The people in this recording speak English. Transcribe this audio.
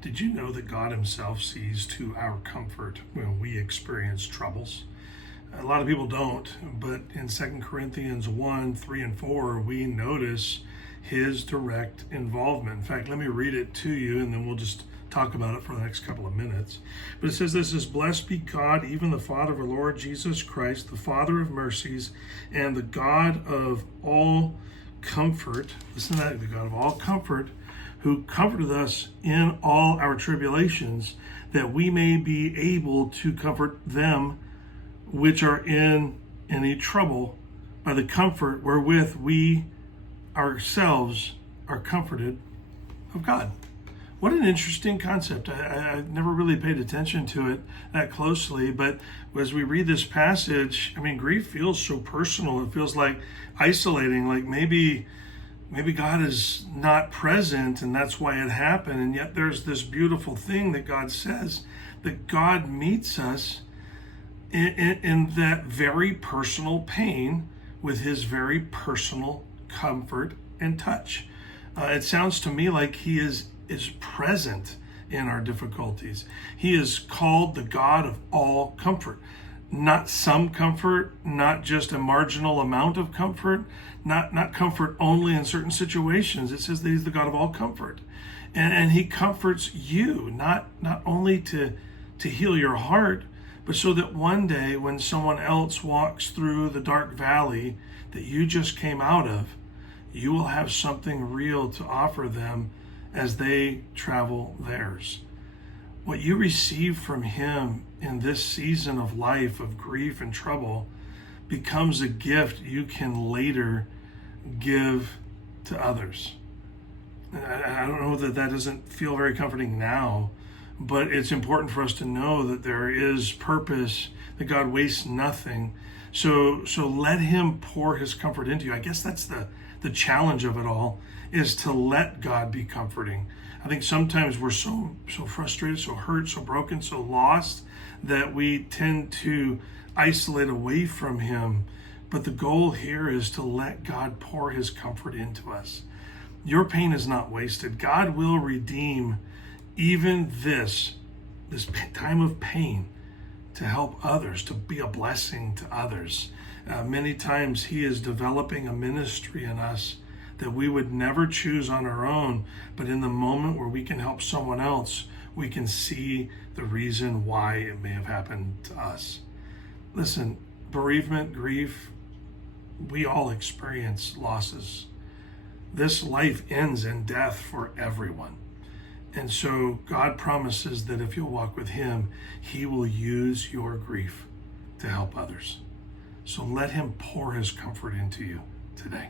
Did you know that God himself sees to our comfort when we experience troubles? A lot of people don't, but in 2 Corinthians 1, 3, and 4, we notice his direct involvement. In fact, let me read it to you and then we'll just talk about it for the next couple of minutes. But it says this is, "Blessed be God, even the Father of our Lord Jesus Christ, the Father of mercies, and the God of all comfort." Listen to that, the God of all comfort, who comforted us in all our tribulations, that we may be able to comfort them which are in any trouble by the comfort wherewith we ourselves are comforted of God. What an interesting concept. I never really paid attention to it that closely, but as we read this passage, grief feels so personal. It feels like isolating, like maybe God is not present and that's why it happened. And yet there's this beautiful thing that God says, that God meets us in that very personal pain with his very personal comfort and touch. It sounds to me like he is present in our difficulties. He is called the God of all comfort. Not some comfort, not just a marginal amount of comfort, not comfort only in certain situations. It says that he's the God of all comfort. And he comforts you, not only to heal your heart, but so that one day when someone else walks through the dark valley that you just came out of, you will have something real to offer them as they travel theirs. What you receive from him in this season of life, of grief and trouble, becomes a gift you can later give to others. I don't know that doesn't feel very comforting now, but it's important for us to know that there is purpose, that God wastes nothing. So let him pour his comfort into you. I guess that's the challenge of it all, is to let God be comforting. I think sometimes we're so frustrated, so hurt, so broken, so lost that we tend to isolate away from him. But the goal here is to let God pour his comfort into us. Your pain is not wasted. God will redeem even this time of pain to help others, to be a blessing to others. Many times he is developing a ministry in us that we would never choose on our own, but in the moment where we can help someone else, we can see the reason why it may have happened to us. Listen, bereavement, grief, we all experience losses. This life ends in death for everyone. And so God promises that if you'll walk with him, he will use your grief to help others. So let him pour his comfort into you today.